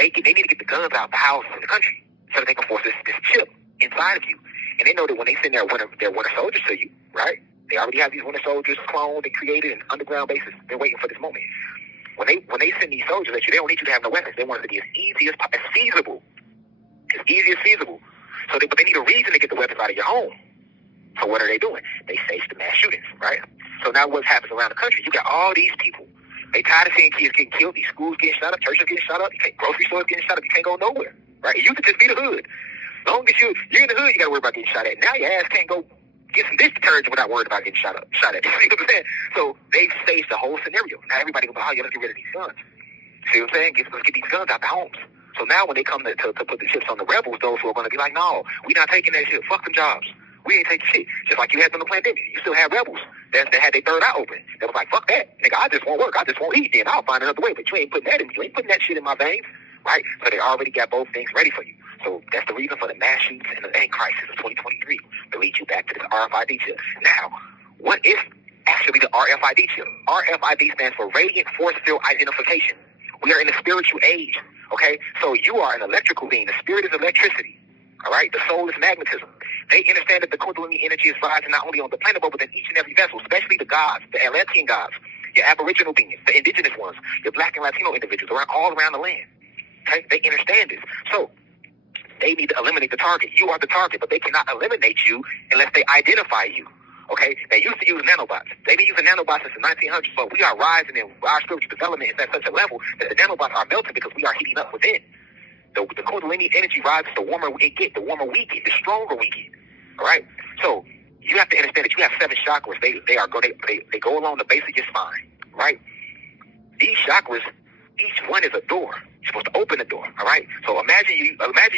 they need to get the guns out the house in the country so that they can force this chip inside of you. And they know that when they send their winter soldiers to you, right? They already have these winter soldiers cloned and created in underground bases. They're waiting for this moment. When they send these soldiers at you, they don't need you to have no weapons. They want it to be as easy as feasible. As easy as feasible. But they need a reason to get the weapons out of your home. So what are they doing? They face the mass shootings, right? So now what happens around the country? You got all these people. They tired of seeing kids getting killed, these schools getting shot up, churches getting shot up, grocery stores getting shot up. You can't go nowhere, right? You could just be the hood. As long as you're in the hood, you got to worry about getting shot at. Now your ass can't go get some dish detergent without worrying about getting shot at. You know what I'm saying? So they faced the whole scenario. Now everybody goes, oh, you got to get rid of these guns. See what I'm saying? Let's get these guns out the homes. So now when they come to put the chips on the rebels, those who are going to be like, no, we not taking that shit. Fuck them jobs. We ain't taking shit. Just like you had during the pandemic. You still have rebels that had their third eye open. They was like, fuck that. Nigga, I just won't work. I just won't eat then. I'll find another way. But you ain't putting that in me. You ain't putting that shit in my veins. Right? So they already got both things ready for you. So that's the reason for the mass shootings and the bank crisis of 2023 to lead you back to this RFID chip. Now, what is actually the RFID chip? RFID stands for Radiant Force Field Identification. We are in the spiritual age. Okay? So you are an electrical being. The spirit is electricity. All right? The soul is magnetism. They understand that the Kundalini energy is rising not only on the planet, but within each and every vessel, especially the gods, the Atlantean gods, your Aboriginal beings, the indigenous ones, your Black and Latino individuals all around the land. Okay? They understand this. So they need to eliminate the target. You are the target, but they cannot eliminate you unless they identify you. Okay? They used to use nanobots. They've been using nanobots since the 1900s, but we are rising and our spiritual development is at such a level that the nanobots are melting because we are heating up within. The Kundalini energy rises, the warmer it gets, the warmer we get, the stronger we get. All right? So you have to understand that you have 7 chakras. They go along the base of your spine. Right? These chakras, each one is a door. You're supposed to open the door, all right? So imagine you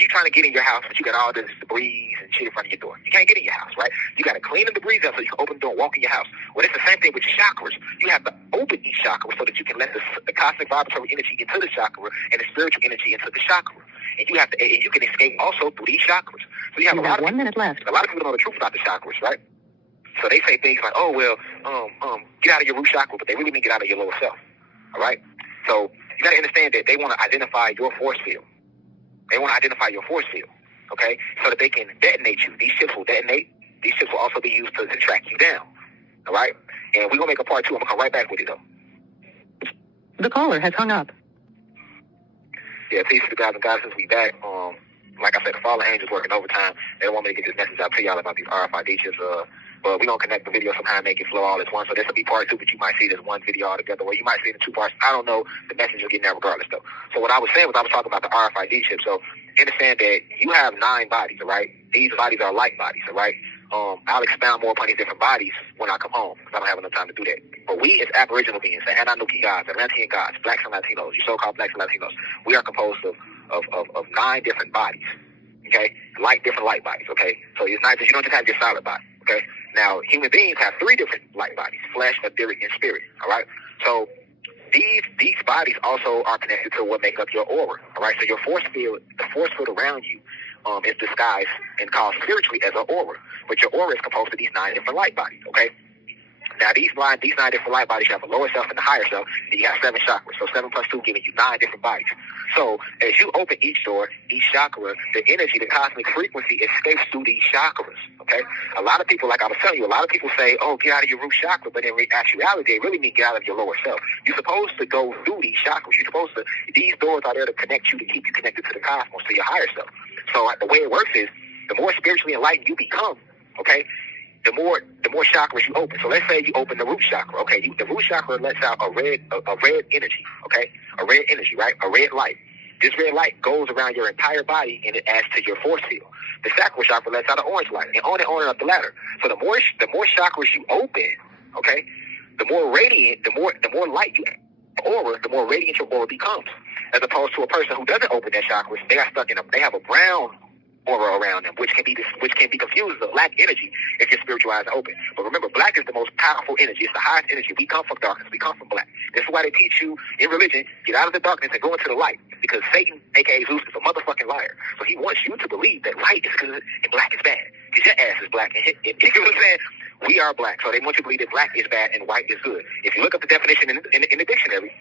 trying to get in your house, but you got all this debris and shit in front of your door. You can't get in your house, right? You got to clean the debris up so you can open the door and walk in your house. Well, it's the same thing with your chakras. You have to open each chakra so that you can let the cosmic vibratory energy into the chakra and the spiritual energy into the chakra. And you can escape also through these chakras. So you have a lot of 1 minute left. A lot of people don't know the truth about the chakras, right? So they say things like, oh, well, get out of your root chakra, but they really mean get out of your lower self, all right? So you got to understand that they want to identify your force field. They want to identify your force field, okay, so that they can detonate you. These chips will detonate. These chips will also be used to track you down, all right? And we're going to make a part 2. I'm going to come right back with you, though. The caller has hung up. Yeah, peace to the guys and goddesses. We back. Like I said, the fallen angels working overtime. They don't want me to get this message out to y'all about these RFID chips. But we're going to connect the video somehow and make it flow all at once. So this will be part 2, but you might see this one video all together, or you might see it in 2 parts. I don't know. The message will get there regardless, though. So what I was saying was I was talking about the RFID chip. So understand that you have 9 bodies, all right? These bodies are light bodies, all right? I'll expound more upon these different bodies when I come home, because I don't have enough time to do that. But we as Aboriginal beings, the Anunnaki gods, Atlantean gods, Blacks and Latinos, your so-called Blacks and Latinos, we are composed of 9 different bodies, okay? Different light bodies, okay? So it's not just, you don't just have your solid body, okay? Now, human beings have 3 different light bodies, flesh, etheric, and spirit, all right? So these bodies also are connected to what make up your aura, all right? So your force field, the force field around you is disguised and called spiritually as an aura, but your aura is composed of these 9 different light bodies, okay? Now, these 9 different light bodies, you have a lower self and a higher self, and you have 7 chakras. So 7 plus 2 giving you 9 different bodies. So as you open each door, each chakra, the energy, the cosmic frequency escapes through these chakras, okay? A lot of people, like I was telling you, a lot of people say, oh, get out of your root chakra, but in actuality, they really mean get out of your lower self. You're supposed to go through these chakras. You're supposed to, these doors are there to connect you, to keep you connected to the cosmos, to your higher self. So the way it works is, the more spiritually enlightened you become, okay, the more chakras you open. So let's say you open the root chakra, okay? The root chakra lets out a red energy, okay? A red energy, right? A red light. This red light goes around your entire body and it adds to your force field. The sacral chakra lets out an orange light, and on and up the ladder. So the more chakras you open, okay, the more radiant, the more light you aura, the more radiant your aura becomes. As opposed to a person who doesn't open their chakras, they have a brown aura around them, which can be confused as black energy if your spiritual eyes are open. But remember, black is the most powerful energy. It's the highest energy. We come from darkness. We come from black. This is why they teach you in religion, get out of the darkness and go into the light. Because Satan, a.k.a. Zeus, is a motherfucking liar. So he wants you to believe that light is good and black is bad. Because your ass is black. And you know what I'm saying? We are black. So they want you to believe that black is bad and white is good. If you look up the definition in the dictionary,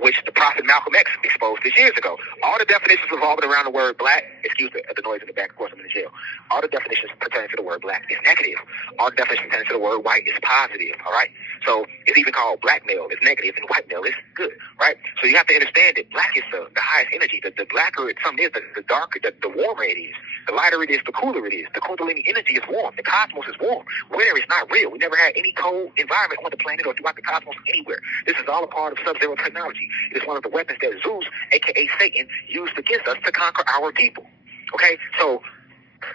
which the prophet Malcolm X exposed this years ago. All the definitions revolving around the word black, excuse the noise in the back, of course I'm in the jail. All the definitions pertaining to the word black is negative. All the definitions pertaining to the word white is positive, all right? So it's even called black male is negative and white male is good, right? So you have to understand that black is the highest energy. The blacker something is, the darker, the warmer it is. The lighter it is, the cooler it is. The Kundalini energy is warm. The cosmos is warm. Winter is not real. We never had any cold environment on the planet or throughout the cosmos anywhere. This is all a part of sub-zero technology. It is one of the weapons that Zeus, a.k.a. Satan, used against us to conquer our people. Okay? So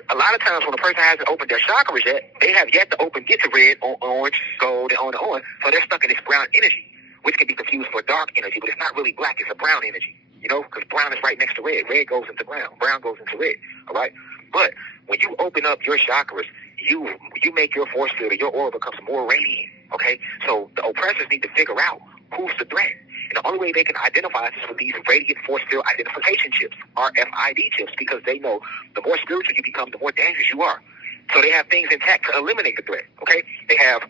a lot of times when a person hasn't opened their chakras yet, they have yet to get to red, orange, gold, and on and on. So they're stuck in this brown energy, which can be confused for dark energy, but it's not really black. It's a brown energy, you know, because brown is right next to red. Red goes into brown. Brown goes into red, all right? But when you open up your chakras, you make your force field or your aura becomes more radiant, okay? So the oppressors need to figure out who's the threat. And the only way they can identify us is with these radiant force field identification chips, RFID chips, because they know the more spiritual you become, the more dangerous you are. So they have things intact to eliminate the threat, okay? They have,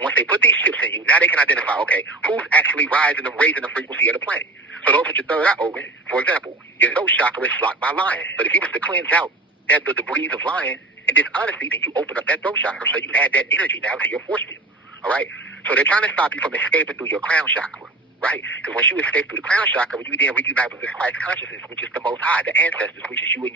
once they put these chips in you, now they can identify, okay, who's actually raising the frequency of the planet. So those with your third eye open, for example, your nose chakra is blocked by lying. But if you was to cleanse out the debris of lying and dishonesty, then you open up that throat chakra. So you add that energy now to your force field, all right? So they're trying to stop you from escaping through your crown chakra, right? Because once you escape through the crown chakra, you then reunite with this Christ consciousness, which is the Most High, the ancestors, which is you and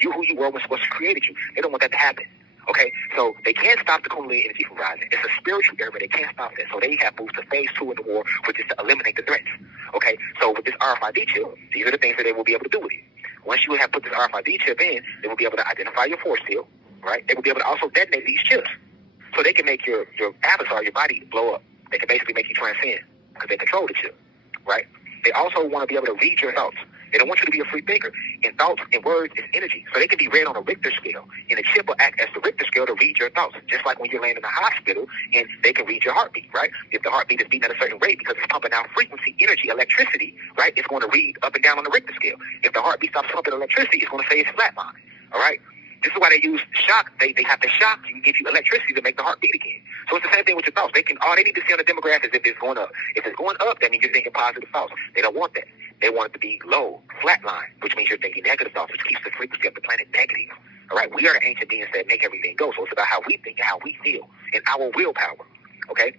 you who you were when what's created you. They don't want that to happen. Okay, so they can't stop the Kundalini energy from rising. It's a spiritual era, but they can't stop that. So they have moved to phase 2 in the war, which is to eliminate the threats. Okay, so with this RFID chip, these are the things that they will be able to do with it. Once you have put this RFID chip in, they will be able to identify your force field, right? They will be able to also detonate these chips. So they can make your avatar, your body, blow up. They can basically make you transcend because they control the chip, right? They also want to be able to read your thoughts. They don't want you to be a free thinker. In thoughts and words is energy. So they can be read on a Richter scale. And a chip will act as the Richter scale to read your thoughts. Just like when you're laying in the hospital and they can read your heartbeat, right? If the heartbeat is beating at a certain rate because it's pumping out frequency, energy, electricity, right? It's going to read up and down on the Richter scale. If the heartbeat stops pumping electricity, it's going to say it's flatline, all right? This is why they use shock. They have to shock you and give you electricity to make the heart beat again. So it's the same thing with your thoughts. All they need to see on the demographics if it's going up. If it's going up, that means you're thinking positive thoughts. They don't want that. They want it to be low, flatline, which means you're thinking negative thoughts, which keeps the frequency of the planet negative. All right, we are the ancient beings that make everything go. So it's about how we think and how we feel and our willpower. Okay,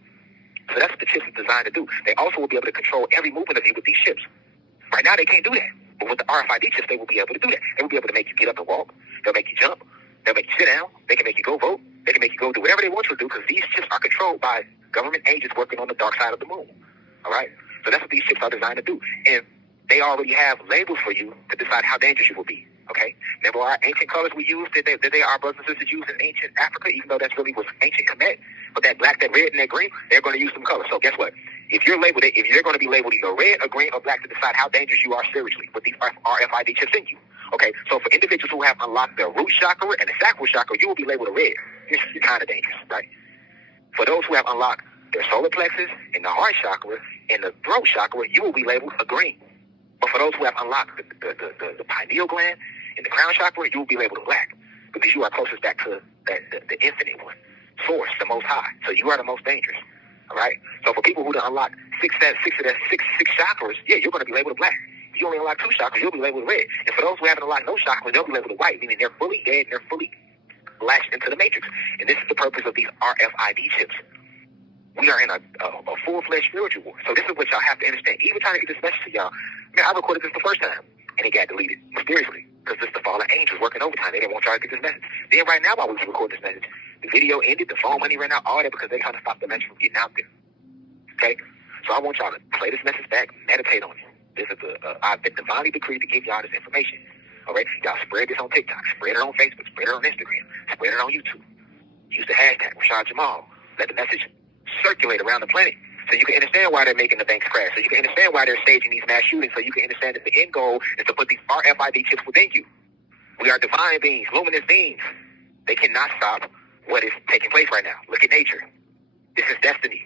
so that's what the chips are designed to do. They also will be able to control every movement of you with these chips. Right now, they can't do that. But with the RFID chips, they will be able to do that. They will be able to make you get up and walk. They'll make you jump. They'll make you sit down. They can make you go vote. They can make you go do whatever they want you to do because these chips are controlled by government agents working on the dark side of the moon. All right? So that's what these chips are designed to do. And they already have labels for you to decide how dangerous you will be. Okay? Remember our ancient colors we used that our brothers and sisters used in ancient Africa, even though that's really was ancient Kemet. But that black, that red, and that green, they're going to use some colors. So guess what? If you're going to be labeled either red or green or black to decide how dangerous you are spiritually with these RFID chips in you. Okay, so for individuals who have unlocked their root chakra and the sacral chakra, you will be labeled a red. You're kind of dangerous, right? For those who have unlocked their solar plexus and the heart chakra and the throat chakra, you will be labeled a green. But for those who have unlocked the pineal gland and the crown chakra, you will be labeled a black because you are closest back to the infinite one, source, the most high. So you are the most dangerous. All right. So for people who don't unlock six chakras, yeah, you're going to be labeled a black. If you only unlock 2 chakras, you'll be labeled red. And for those who haven't unlocked no chakras, they'll be labeled white, meaning they're fully dead and they're fully latched into the matrix. And this is the purpose of these RFID chips. We are in a full-fledged spiritual war. So this is what y'all have to understand. Even trying to get this message to y'all, man, I recorded this the first time, and it got deleted mysteriously because this is the fallen angels working overtime. They didn't want y'all to get this message. Then right now, while we was recording this message, the video ended, the phone money ran out, all that because they're trying to stop the message from getting out there. Okay? So I want y'all to play this message back, meditate on it. This is I've been divinely decreed to give y'all this information. All right? Y'all spread this on TikTok, spread it on Facebook, spread it on Instagram, spread it on YouTube. Use the hashtag Rashad Jamal. Let the message circulate around the planet so you can understand why they're making the banks crash, so you can understand why they're staging these mass shootings, so you can understand that the end goal is to put these RFID chips within you. We are divine beings, luminous beings. They cannot stop what is taking place right now. Look at nature. This is destiny.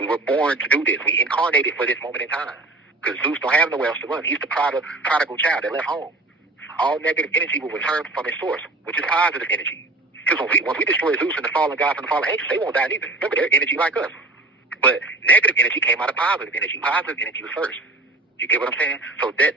We were born to do this. We incarnated for this moment in time. Because Zeus don't have nowhere else to run. He's the prodigal child that left home. All negative energy will return from its source, which is positive energy. Because once we destroy Zeus and the fallen gods and the fallen angels, they won't die either. Remember, they're energy like us. But negative energy came out of positive energy. Positive energy was first. You get what I'm saying? So they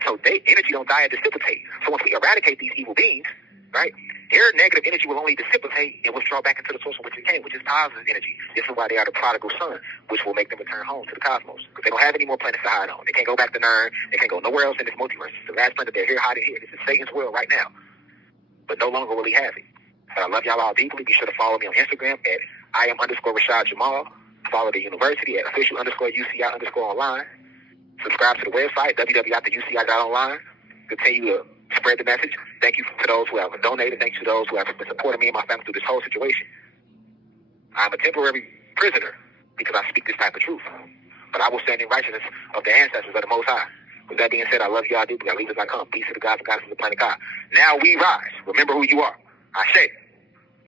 energy don't die or dissipate. So once we eradicate these evil beings, right, their negative energy will only dissipate and withdraw back into the source from which it came, which is positive energy. This is why they are the prodigal son, which will make them return home to the cosmos. Because they don't have any more planets to hide on. They can't go back to Nern. They can't go nowhere else in this multiverse. The last planet they're here hiding here. This is Satan's world right now. But no longer will he have it. But I love y'all all deeply. Be sure to follow me on Instagram at @IAM_Rashad Jamal. Follow the university at official_UCI_online. Subscribe to the website, www.uci.online. Continue to spread the message. Thank you to those who have donated. Thank you to those who have been supporting me and my family through this whole situation. I'm a temporary prisoner because I speak this type of truth. But I will stand in righteousness of the ancestors of the Most High. With that being said, I love y'all deeply. I leave as I come. Peace to the gods and goddesses of the planet God. Now we rise. Remember who you are. I say.